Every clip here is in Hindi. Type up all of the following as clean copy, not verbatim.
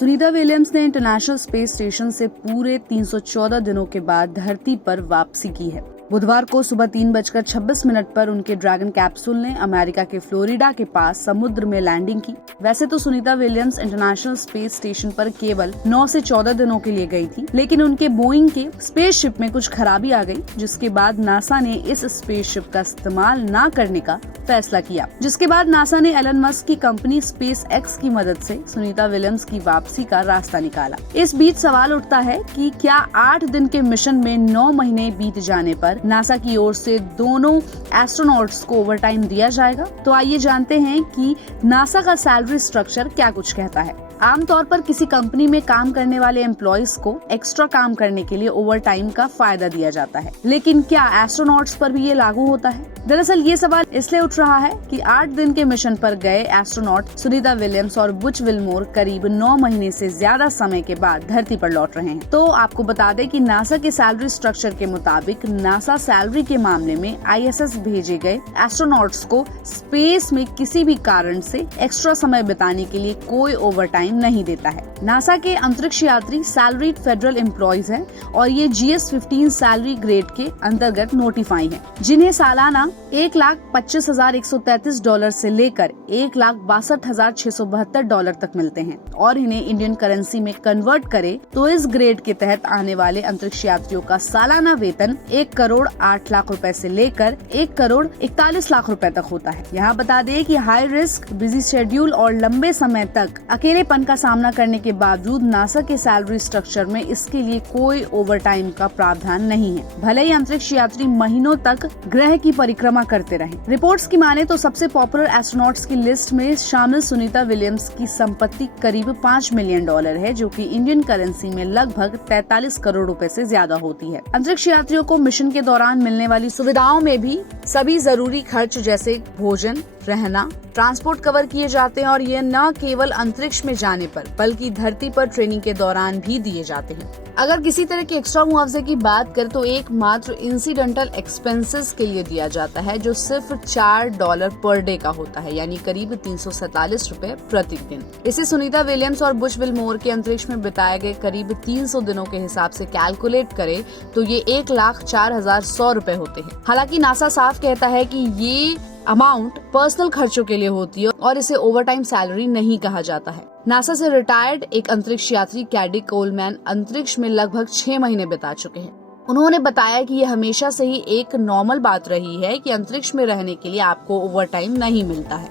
सुनीता विलियम्स ने इंटरनेशनल स्पेस स्टेशन से पूरे 314 दिनों के बाद धरती पर वापसी की है। बुधवार को सुबह 3:26 पर उनके ड्रैगन कैप्सूल ने अमेरिका के फ्लोरिडा के पास समुद्र में लैंडिंग की। वैसे तो Sunita Williams international space station पर केवल 9 से 14 दिनों के लिए गई थी, लेकिन उनके बोइंग के स्पेसशिप में कुछ खराबी आ गई, जिसके बाद नासा ने इस स्पेसशिप का इस्तेमाल न करने का फैसला किया। जिसके बाद नासा ने एलन मस्क की कंपनी स्पेस एक्स की मदद से सुनीता विलियम्स की वापसी का रास्ता निकाला। इस बीच सवाल उठता है कि क्या 8 दिन के मिशन में 9 महीने बीत जाने पर नासा की ओर से दोनों एस्ट्रोनॉट्स को ओवरटाइम दिया जाएगा? तो आइए जानते हैं कि नासा का सैलरी स्ट्रक्चर क्या कुछ कहता है। आमतौर पर किसी कंपनी में काम करने वाले एम्प्लॉयज को एक्स्ट्रा काम करने के लिए ओवरटाइम का फायदा दिया जाता है, लेकिन क्या एस्ट्रोनॉट्स पर भी ये लागू होता है? दरअसल ये सवाल इसलिए उठ रहा है कि 8 दिन के मिशन पर गए एस्ट्रोनॉट सुनीता विलियम्स और बुच विल्मोर करीब 9 महीने से ज्यादा समय के बाद धरती पर लौट रहे हैं। तो आपको बता दें कि नासा के सैलरी स्ट्रक्चर के मुताबिक नासा सैलरी के मामले में ISS भेजे गए एस्ट्रोनॉट्स को स्पेस में किसी भी कारण से एक्स्ट्रा समय बिताने के लिए कोई ओवरटाइम नहीं देता है। नासा के अंतरिक्ष यात्री सैलरीड फेडरल एम्प्लॉयज हैं और ये GS-15 सैलरी ग्रेड के अंतर्गत नोटिफाई हैं, जिन्हें सालाना $1,25,133 से लेकर $1,62,672 तक मिलते हैं और इन्हें इंडियन करेंसी में कन्वर्ट करे तो इस ग्रेड के तहत आने वाले अंतरिक्ष यात्रियों का सालाना वेतन 1,08,00,000 रुपए से लेकर 1,41,00,000 रुपए तक होता है। यहाँ बता दें कि हाई रिस्क, बिजी शेड्यूल और लंबे समय तक अकेलेपन का सामना करने के बावजूद नासा के सैलरी स्ट्रक्चर में इसके लिए कोई ओवरटाइम का प्रावधान नहीं है, भले ही अंतरिक्ष यात्री महीनों तक ग्रह की परिक्रमा करते रहे। रिपोर्ट्स की माने तो सबसे पॉपुलर एस्ट्रोनॉट्स की लिस्ट में शामिल सुनीता विलियम्स की संपत्ति करीब $5 मिलियन है, जो कि इंडियन करेंसी में लगभग 43 करोड़ रुपए से ज्यादा होती है। अंतरिक्ष यात्रियों को मिशन के दौरान मिलने वाली सुविधाओं में भी सभी जरूरी खर्च जैसे भोजन, रहना, ट्रांसपोर्ट कवर किए जाते हैं और ये न केवल अंतरिक्ष में जाने पर बल्कि धरती पर ट्रेनिंग के दौरान भी दिए जाते हैं। अगर किसी तरह के एक्स्ट्रा मुआवजे की बात करें तो एकमात्र इंसिडेंटल एक्सपेंसेस के लिए दिया जाता है, जो सिर्फ $4 पर डे का होता है, यानी करीब 347 रुपए प्रतिदिन। इसे सुनीता विलियम्स और बुच विल्मोर के अंतरिक्ष में बिताए गए करीब 300 दिनों के हिसाब से कैलकुलेट करे तो ये 1,04,100 रुपए होते हैं। हालांकि नासा साफ कहता है कि ये अमाउंट पर्सनल खर्चों के लिए होती है और इसे ओवरटाइम सैलरी नहीं कहा जाता है। नासा से रिटायर्ड एक अंतरिक्ष यात्री कैडी कोलमैन अंतरिक्ष में लगभग 6 महीने बिता चुके हैं। उन्होंने बताया कि यह हमेशा से ही एक नॉर्मल बात रही है कि अंतरिक्ष में रहने के लिए आपको ओवरटाइम नहीं मिलता है।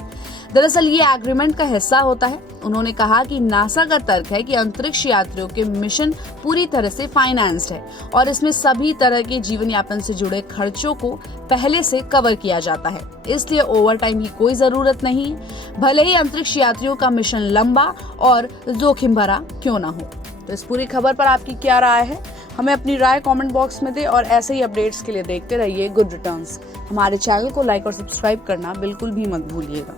दरअसल ये एग्रीमेंट का हिस्सा होता है। उन्होंने कहा कि नासा का तर्क है कि अंतरिक्ष यात्रियों के मिशन पूरी तरह से फाइनेंस्ड है और इसमें सभी तरह के जीवन यापन से जुड़े खर्चों को पहले से कवर किया जाता है, इसलिए ओवरटाइम की कोई जरूरत नहीं है, भले ही अंतरिक्ष यात्रियों का मिशन लंबा और जोखिम भरा क्यों न हो। तो इस पूरी खबर पर आपकी क्या राय है? हमें अपनी राय कमेंट बॉक्स में दे और ऐसे ही अपडेट्स के लिए देखते रहिए गुड रिटर्न्स। हमारे चैनल को लाइक और सब्सक्राइब करना बिल्कुल भी मत भूलिएगा।